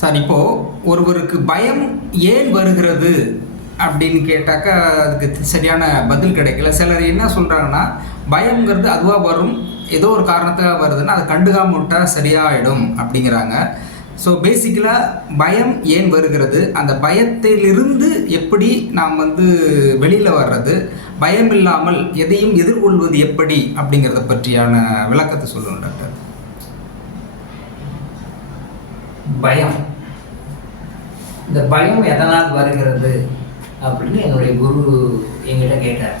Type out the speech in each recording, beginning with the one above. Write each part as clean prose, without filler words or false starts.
Sir, இப்போது ஒருவருக்கு பயம் ஏன் வருகிறது அப்படின்னு கேட்டாக்கா அதுக்கு சரியான பதில் கிடைக்கல. சிலர் என்ன சொல்கிறாங்கன்னா, பயம்ங்கிறது அதுவாக வரும், ஏதோ ஒரு காரணத்துக்காக வருதுன்னா அதை கண்டுக்காம விட்டால் சரியாயிடும் அப்படிங்கிறாங்க. ஸோ பேசிக்கலாக பயம் ஏன் வருகிறது, அந்த பயத்திலிருந்து எப்படி நாம் வெளியில் வர்றது, பயம் இல்லாமல் எதையும் எதிர்கொள்வது எப்படி அப்படிங்கிறத பற்றியான விளக்கத்தை சொல்லணும் டாக்டர். பயம், இந்த பயம் எதனால் வருகிறது அப்படின்னு என்னுடைய குரு என்கிட்ட கேட்டார்.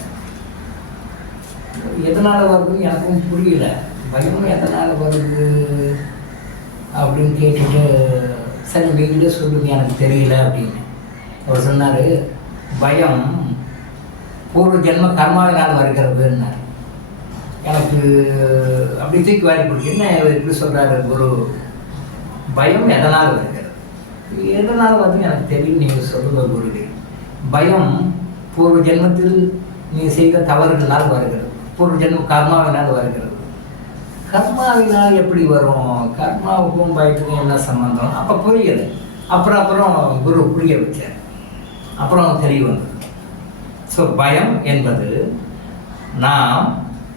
எதனால் வருதுன்னு எனக்கும் புரியல. பயம் எதனால் வருது அப்படின்னு கேட்டுட்டு, சரி நீங்களே சொல்லுங்க எனக்கு தெரியல அப்படின்னு. அவர் சொன்னார், பயம் பூர்வ ஜென்ம கர்மாவினால் வருகிறதுன்னார். எனக்கு அப்படி தூக்கி வாரி பிடிக்குன்னு எப்படி சொல்கிறாரு குரு. பயம் எதனால் வருகிறது, எதனால் வந்து எனக்கு தெரியும், நீங்கள் சொல்லுங்க குருவே. பயம் பூர்வ ஜென்மத்தில் நீ செய்த தவறுகளால் வருகிறது, பூர்வ ஜென்ம கர்மாவினால் வருகிறது. கர்மாவினால் எப்படி வரும், கர்மாவுக்கும் பயத்துக்கும் என்ன சம்பந்தம்? அப்போ புரியலை. அப்புறம் குரு புரிய வச்சார். அப்புறம் தெரிய வந்தது. ஸோ பயம் என்பது நாம்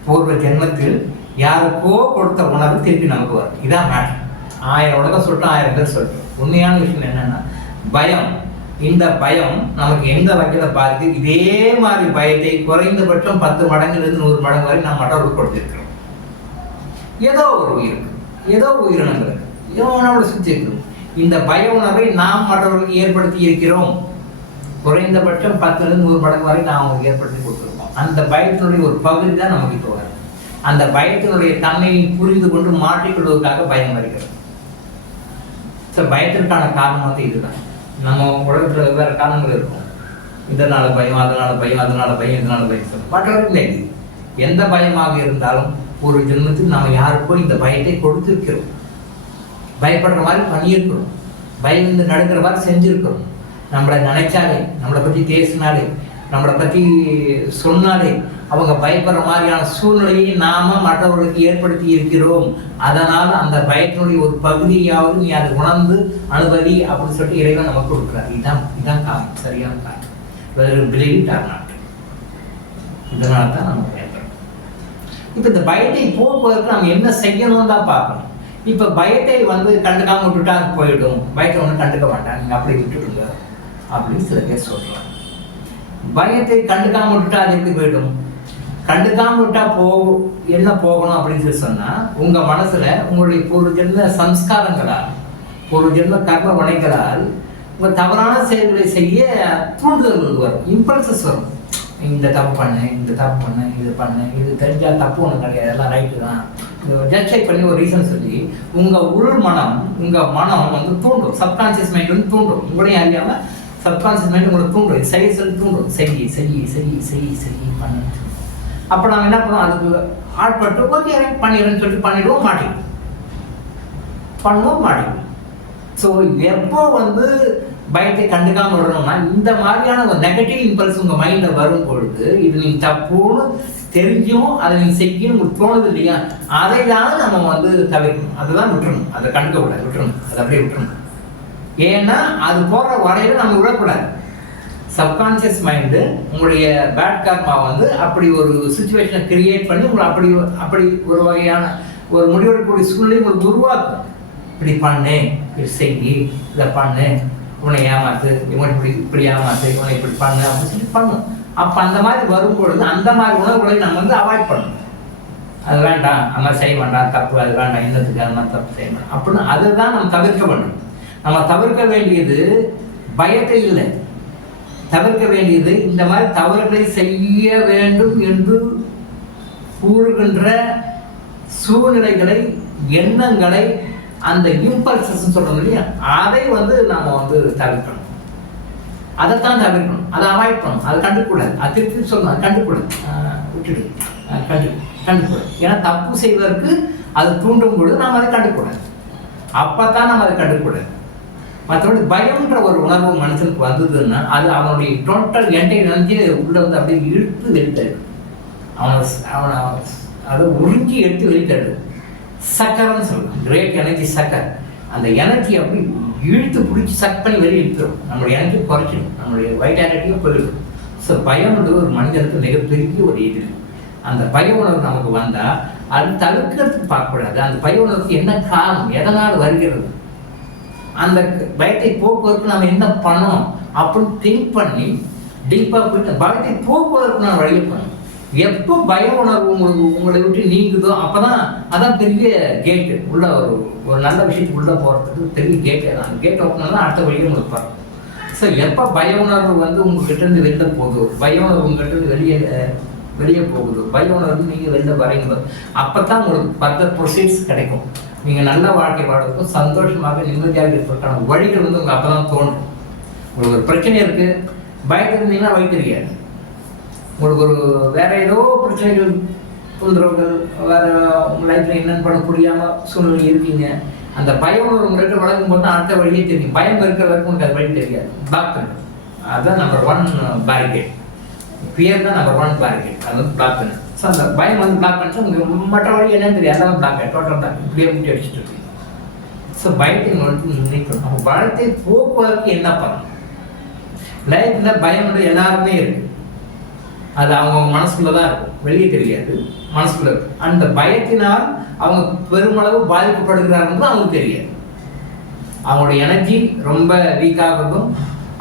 பூர்வ ஜென்மத்தில் யாருக்கோ கொடுத்த உணர்வு திருப்பி நமக்கு வரும். இதான் மேட்டர். 1000 உலகம் சொல்லிட்டு 1000 பேர் சொல்லிட்டு. உண்மையான விஷயம் என்னன்னா, பயம், இந்த பயம் நமக்கு எந்த வகையில் பாதித்து, இதே மாதிரி பயத்தை குறைந்தபட்சம் 10 மடங்குலேருந்து 100 மடங்கு வரை நாம் மற்றவர்களுக்கு கொடுத்திருக்கிறோம். ஏதோ ஒரு உயிருக்கு, ஏதோ உயிரினங்களுக்கு, ஏதோ நம்மளை சுற்றி இருக்கிறோம். இந்த பய உணர்வை நாம் மற்றவர்களுக்கு ஏற்படுத்தி இருக்கிறோம். குறைந்தபட்சம் 10லேருந்து 100 மடங்கு வரை நாம் அவங்களுக்கு ஏற்படுத்தி கொடுத்துருக்கோம். அந்த பயத்தினுடைய ஒரு பகுதி தான் நமக்கு இப்போ வரும். அந்த பயத்தினுடைய தன்மையை புரிந்து கொண்டு மாற்றிக்கொள்வதற்காக பயம் வருகிறது. ஸோ பயத்திற்கான காரணம் இதுதான். நம்ம உலகத்தில் வெவ்வேறு காரணங்கள் இருக்கும். இதனால் பயம், அதனால் பயம், அதனால் பயம், இதனால் பயம். மற்றவர்கள் இல்லை. எந்த பயமாக இருந்தாலும் ஒரு ஜென்மத்தில் நாம் யாருக்கோ இந்த பயத்தை கொடுத்துருக்கிறோம். பயப்படுற மாதிரி பண்ணியிருக்கிறோம். பயந்து நடுக்கிற மாதிரி செஞ்சுருக்கிறோம். நம்மளை நினைச்சாலே, நம்மளை பற்றி பேசினாலே, நம்மளை பற்றி சொன்னாலே அவங்க பயப்படுற மாதிரியான சூழ்நிலையை நாம மற்றவர்களுக்கு ஏற்படுத்தி இருக்கிறோம். அதனால் அந்த பயத்தினுடைய ஒரு பகுதியாவது நீ அதை உணர்ந்து அனுபவி அப்படின்னு சொல்லிட்டு இறைவன் நமக்கு கொடுக்குறாரு. இதான் காரணம், சரியான காரணம். வேறு பிலீவ் ஆர் நாட். இதனால தான் நம்ம பயப்படுறோம். இப்போ இந்த பயத்தை போக்குவதற்கு நம்ம என்ன செய்யணும்னு தான் பார்க்கணும். இப்போ பயத்தை கண்டுக்காம விட்டுட்டா அது போயிடும், பயத்தை ஒன்றும் கண்டுக்க மாட்டாங்க, நீங்கள் அப்படி விட்டுடுங்க அப்படின்னு சில பேர் சொல்கிறாங்க. பயத்தை கண்டுக்காம விட்டுட்டா அது எப்படி போயிடும்? கண்டுக்காம விட்டா என்ன போகணும் அப்படின்னு சொல்லி சொன்னால், உங்கள் மனசில் உங்களுடைய பூர்வ ஜென்ம சம்ஸ்காரங்களால், பூர்வ ஜென்ம கர்ம வினைகளால் உங்கள் தவறான செயல்களை செய்ய தூண்டுதல்கள் வரும், இம்பல்சஸ் வரும். இந்த தப்பு பண்ணு, இந்த தப்பு பண்ணு, இது பண்ணு, இது தெரிஞ்சால் தப்பு ஒன்று கிடையாது, எல்லாம் ரைட்டு தான், ஜஸ்டிஃபை பண்ணி ஒரு ரீசன் சொல்லி உங்கள் உள் மனம், உங்கள் மனம் தூண்டும். சப்கான்சியஸ் மைண்ட் தூண்டும். உங்களையும் அறியாமல் சப்கான்சியஸ் மைண்ட் உங்களை தூண்டும், செய்ய சொல்லி தூண்டும். செய் பண்ணு. அப்போ நம்ம என்ன பண்ணுவோம், அதுக்கு ஆட்பட்டு ஓகே பண்ணிடுறேன்னு சொல்லிட்டு பண்ணிடுவோம், மாட்டிடுவோம். ஸோ எப்போ பயத்தை கண்டுக்காம விடணும்னா, இந்த மாதிரியான ஒரு நெகட்டிவ் இம்பல்ஸ் உங்கள் மைண்டில் வரும் பொழுது, இது நீங்கள் தப்புன்னு தெரிஞ்சும் அதை நீங்கள் செய்யணும் உங்களுக்கு தோணுது இல்லையா, அதை தான் நம்ம தவிர்க்கணும். அதுதான் விட்டுறணும். அதை கண்டுக்க கூடாது, விட்டுறணும். அதை அப்படியே விட்டுறணும். ஏன்னா அது போடுற வரையில நம்ம விடக்கூடாது. சப்கான்சியஸ் மைண்டு உங்களுடைய பேட் கர்மா அப்படி ஒரு சுச்சுவேஷனை கிரியேட் பண்ணி உங்களை அப்படி ஒரு வகையான ஒரு முடிவெடுக்கக்கூடிய சூழ்நிலை உங்களுக்கு உருவாக்கும். இப்படி பண்ணு, இப்படி செய்யி, இதை பண்ணு, உன்னை ஏமாத்து, இவனை இப்படி ஏமாத்து, இவனை இப்படி பண்ணு அப்படின்னு சொல்லி பண்ணும். அப்போ அந்த மாதிரி வரும்பொழுது அந்த மாதிரி உணவுகளை நம்ம அவாய்ட் பண்ணணும். அது வேண்டாம், அந்த மாதிரி செய்ய வேண்டாம், தப்பு, அது வேண்டாம், இன்னத்துக்கு அது மாதிரி தப்பு செய்ய வேண்டாம் அப்படின்னு அதுதான் நம்ம தவிர்க்க வேண்டும். நம்ம தவிர்க்க வேண்டியது பயத்தை இல்லை, தவிர்க்க வேண்டியது இந்த மாதிரி தவறுகளை செய்ய வேண்டும் என்று கூறுகின்ற சூழ்நிலைகளை, எண்ணங்களை, அந்த இம்பல்சஸ் சொல்றோம் இல்லையா, அதை நம்ம தவிர்க்கணும். அதைத்தான் தவிர்க்கணும், அதை அவாய்ட் பண்ணணும். அதை கண்டுக்கூடாது. அது திருப்பி சொல்லணும், அது கண்டுக்கூடாது, விட்டுடு, கண்டுக்கூடாது. ஏன்னா தப்பு செய்வதற்கு அது தூண்டும் பொழுது நாம் அதை கண்டுக்கூடாது. அப்பதான் நம்ம அதை கண்டுக்கூடாது. மற்றபடி பயம்ன்ற ஒரு உணர்வு மனுஷனுக்கு வந்ததுன்னா அது அவனுடைய டோட்டல் என்டையர் எனர்ஜியை உள்ள அப்படியே இழுத்து வெளித்தடும். அவனை அதை உறிஞ்சி எடுத்து வெளித்தடும். சக்கரன்னு சொல்லலாம், கிரேட் எனர்ஜி சக்கர். அந்த எனர்ஜி அப்படி இழுத்து பிடிச்சி சக் பண்ணி வெளியே இழுத்துரும், நம்மளுடைய எனர்ஜி குறைச்சிடும், நம்மளுடைய வைட்டாலிட்டியும் போயிடும். ஸோ பயம்ன்றது ஒரு மனிதனுக்கு மிகப்பெரிய ஒரு எதிரி. அந்த பய உணர்வு நமக்கு வந்தால் அது தவிர்க்கிறதுக்கு பார்க்கக்கூடாது. அந்த பய உணர்வுக்கு என்ன காரணம், எதனால் வருகிறது, அந்த பயத்தை போக்குவதற்கு நம்ம என்ன பண்ணணும் அப்படின்னு திங்க் பண்ணி டீப்பாக போயிட்டு பயத்தை போக்குவதற்கு நான் வழியை பண்ணணும். எப்போ பய உணர்வு உங்களை விட்டு நீங்குதோ அப்போதான் அதான் பெரிய கேட்டு உள்ள ஒரு நல்ல விஷயத்துக்கு உள்ளே போகிறதுக்கு பெரிய கேட்டு. அந்த கேட் ஓப்பன் தான் அடுத்த வழியை உங்களுக்கு வரும். ஸோ எப்போ பய உணர்வு வந்து உங்ககிட்ட இருந்து வெளில போகுதோ, பய உணர்வு உங்ககிட்ட இருந்து வெளியே போகுதோ, பய உணர்வு நீங்கள் வெளில வரீங்களோ அப்போ தான் உங்களுக்கு ஃபர்தர் ப்ரொசீட்ஸ் கிடைக்கும். நீங்கள் நல்ல வாழ்க்கை வாழ்றதுக்கும் சந்தோஷமாக நிம்மதியாக இருப்பதற்கான வழிகள் வந்து உங்களுக்கு அப்போ தான் தோணும். உங்களுக்கு ஒரு பிரச்சனை இருக்குது, பயத்தில் இருந்தீங்கன்னா வழி தெரியாது. உங்களுக்கு ஒரு வேற ஏதோ பிரச்சனைகள், தொந்தரவுகள், வேற உங்கள் லைஃப்பில் என்னென்னு பண்ண முடியாமல் சூழ்நிலை இருக்கீங்க, அந்த பயம் உங்கள்கிட்ட வழங்கும் போது தான் அடுத்த வழியே தெரியும். பயம் இருக்கிற வரைக்கும் உங்களுக்கு அது வழி தெரியாது. பிளாக் பண்ணு, அதுதான் நம்பர் 1 பேரிகேட். ஃபியர் தான் நம்பர் 1 பேரிகேட், அது வந்து பிளாக் பண்ணு. ஸோ அந்த பயம் வந்து பிளாக் பண்ணிட்டு உங்களுக்கு மற்ற வழி என்னன்னு தெரியாது, எல்லாமே பிளாக் ஆகிடும், டோட்டல் பிளாக், இப்படியே முட்டி அடிச்சுட்டு இருக்கு. ஸோ பயத்தை வந்து நினைக்கணும். நம்ம பயத்தை போக்குவதற்கு என்ன பண்ணணும்? லைஃப்பில் பயம் வந்து எல்லாருமே இருக்கு, அது அவங்க மனசுக்குள்ள தான் இருக்கும், வெளியே தெரியாது, மனசுக்குள்ள இருக்கு. அந்த பயத்தினால் அவங்க பெருமளவு பாதிக்கப்படுகிறார்கள் அவங்களுக்கு தெரியாது. அவங்களுடைய எனர்ஜி ரொம்ப வீக்காகட்டும்,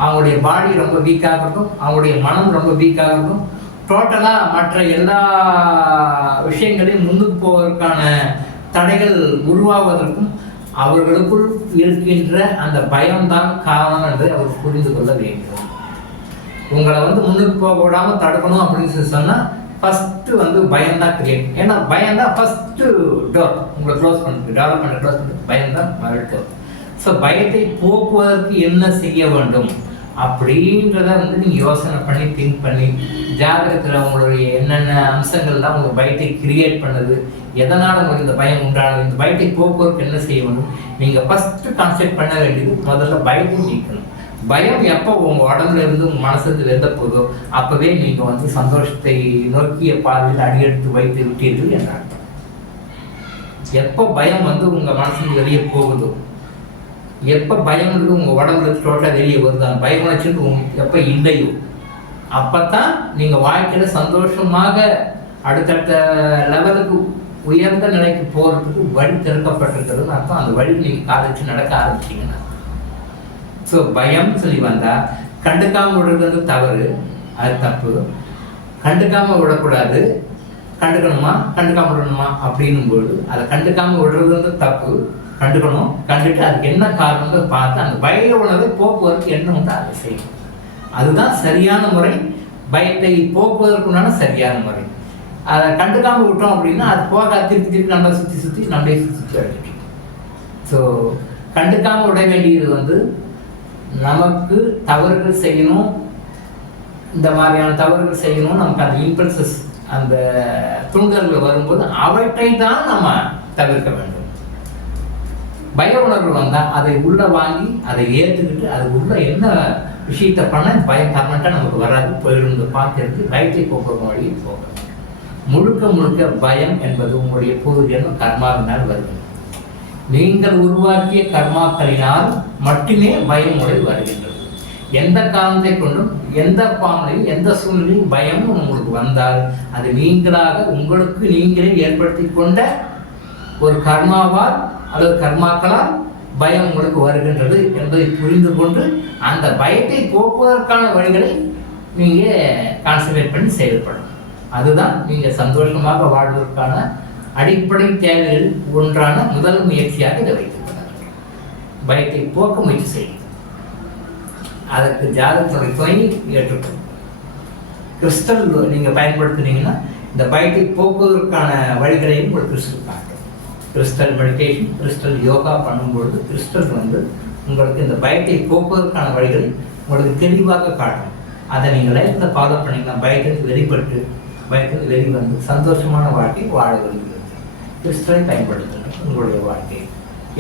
அவங்களுடைய பாடி ரொம்ப வீக்காகட்டும், அவங்களுடைய மனம் ரொம்ப வீக்காகட்டும், டோட்டலாக மற்ற எல்லா விஷயங்களையும் முன்னுக்கு போவதற்கான தடைகள் உருவாவதற்கும் அவர்களுக்குள் இருக்கின்ற அந்த பயம்தான் காரணம் என்று அவர் புரிந்து கொள்ள வேண்டும். உங்களை வந்து முன்னுக்கு போக விடாமல் தடுக்கணும் அப்படின்னு சொன்னால் ஃபஸ்ட்டு வந்து பயம்தான் கிரியேட். ஏன்னா பயம்தான் ஃபஸ்ட்டு டோர் உங்களை க்ளோஸ் பண்ணுறது, டெவலப்மெண்ட் க்ளோஸ் பண்ணுறது பயம்தான் முதல் டோர். ஸோ பயத்தை போக்குவதற்கு என்ன செய்ய வேண்டும் அப்படின்றத வந்து நீங்கள் யோசனை பண்ணி திங்க் பண்ணி ஜாதகத்தில் உங்களுடைய என்னென்ன அம்சங்கள் தான் உங்கள் பயத்தை கிரியேட் பண்ணுது, எதனால் உங்களுக்கு இந்த பயம் உண்டானது, இந்த பயத்தை போக்குவதற்கு என்ன செய்ய வேண்டும், நீங்கள் ஃபஸ்ட்டு கான்செப்ட் பண்ண வேண்டியது முதல்ல பயத்தை நீக்கணும். பயம் எப்போ உங்கள் உடம்புல இருந்து உங்கள் மனசுக்கு வெந்த போதோ அப்போவே நீங்கள் வந்து சந்தோஷத்தை நோக்கிய பார்வையில் அடியெடுத்து வைத்து விட்டீர்கள் என்ற அர்த்தம். எப்போ பயம் வந்து உங்கள் மனசுக்கு வெளியே போகுதோ, எப்போ பயம்ன்றது உங்கள் உடம்புல டோட்டலாக வெளியே வருது, அந்த பயம் உணர்ச்சின்னு எப்போ இல்லையோ அப்போ தான் நீங்கள் வாழ்க்கையில் சந்தோஷமாக அடுத்தடுத்த லெவலுக்கு உயர்ந்த நிலைக்கு போகிறதுக்கு வழி திறக்கப்பட்டிருக்கிறதுன்னு அர்த்தம். அந்த வழி நீங்கள் காலச்சு நடக்க ஆரம்பிச்சிங்கன்னா. ஸோ பயம் சொல்லி வந்தால் கண்டுக்காமல் விடுறது தவறு, அது தப்பு. கண்டுக்காமல் விடக்கூடாது, கண்டுக்கணுமா கண்டுக்காமல் விடணுமா அப்படின்னும்போது அதை கண்டுக்காமல் விடுறது தப்பு. கண்டுக்கணும், கண்டுட்டு அதுக்கு என்ன காரணத்தை பார்த்து அந்த பய உணர்வை போக்குவதற்கு என்ன உண்டு அதை செய்யணும். அதுதான் சரியான முறை, பயத்தை போக்குவதற்குண்டான சரியான முறை. அதை கண்டுக்காமல் விட்டோம் அப்படின்னா அது போக திருப்பி நம்மளை சுற்றி நம்மளே சுற்றி அடிச்சு. ஸோ கண்டுக்காமல் விட வேண்டியது வந்து நமக்கு தவறுகள் செய்யணும், இந்த மாதிரியான தவறுகள் செய்யணும், நமக்கு அந்த இம்பல்சஸ் அந்த தூண்டுதல்கள் வரும்போது அவற்றை தான் நம்ம தவிர்க்க வேண்டும். பய உணர்வு வந்தால் அதை உள்ள வாங்கி அதை ஏற்றுக்கிட்டு அது உள்ள என்ன விஷயத்தை பண்ண பயம் பர்மனெண்ட்டாக நமக்கு வராது, போயிருந்து பார்த்து எடுத்து பயத்தை போக்குற வழியை போகணும். முழுக்க பயம் என்பது உங்களுடைய பொது ஜென்ம கர்மாவினால் வருகிறது. நீங்கள் உருவாக்கிய கர்மாக்களினால் மட்டுமே பயம் உங்களை வருகின்றது. எந்த காரணத்தை கொண்டும் எந்த பாம்பையும் எந்த சூழ்நிலையும் பயமும் உங்களுக்கு வந்தால் அது நீங்களாக உங்களுக்கு நீங்களே ஏற்படுத்தி கொண்ட ஒரு கர்மாவால் அல்லது கர்மாக்களால் பயம் உங்களுக்கு வருகின்றது என்பதை புரிந்து கொண்டு அந்த பயத்தை போக்குவதற்கான வழிகளை நீங்கள் கான்சன்ட்ரேட் பண்ணி செயல்படணும். அதுதான் நீங்கள் சந்தோஷமாக வாழ்வதற்கான அடிப்படை தேவைகள் ஒன்றான முதல் முயற்சியாக இதை வைத்துக்கொள்ளுங்கள். பயத்தை போக்க முயற்சி செய்யும். அதற்கு ஜாதகத்துடைய துணை ஏற்றுக்கொள்ளும். கிறிஸ்டல் நீங்கள் பயன்படுத்தினீங்கன்னா இந்த பயத்தை போக்குவதற்கான வழிகளையும் ஒரு கிறிஸ்டல் காட்டும். கிறிஸ்டல் மெடிடேஷன், கிறிஸ்டல் யோகா பண்ணும்பொழுது கிறிஸ்டல் வந்து உங்களுக்கு இந்த பயத்தை போக்குவதற்கான வழிகளை உங்களுக்கு தெளிவாக காட்டும். அதை நீங்கள் லைஃப்பில் ஃபாலோ பண்ணிங்கன்னா பயத்திற்கு வெளிப்பட்டு பயத்திற்கு வெளிவந்து சந்தோஷமான வாழ்க்கை வாழ விரும்புகிறது. கிறிஸ்டலை பயன்படுத்துங்கள். உங்களுடைய வாழ்க்கை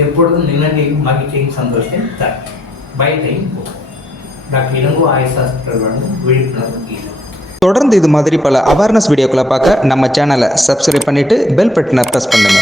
எப்பொழுதும் நிம்மதியையும் மகிழ்ச்சியையும் சந்தோஷத்தையும் தரும், பயத்தையும் போகும். டாக்டர் இளங்கோ ஆயுஷ் ஹாஸ்பிட்டல் வழங்கும் விழிப்புணர்வு கீதம். தொடர்ந்து இது மாதிரி பல அவேர்னஸ் வீடியோக்களை பார்க்க நம்ம சேனலை சப்ஸ்கிரைப் பண்ணிட்டு பெல் பட்டனை ப்ரெஸ் பண்ணுங்க.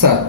சார்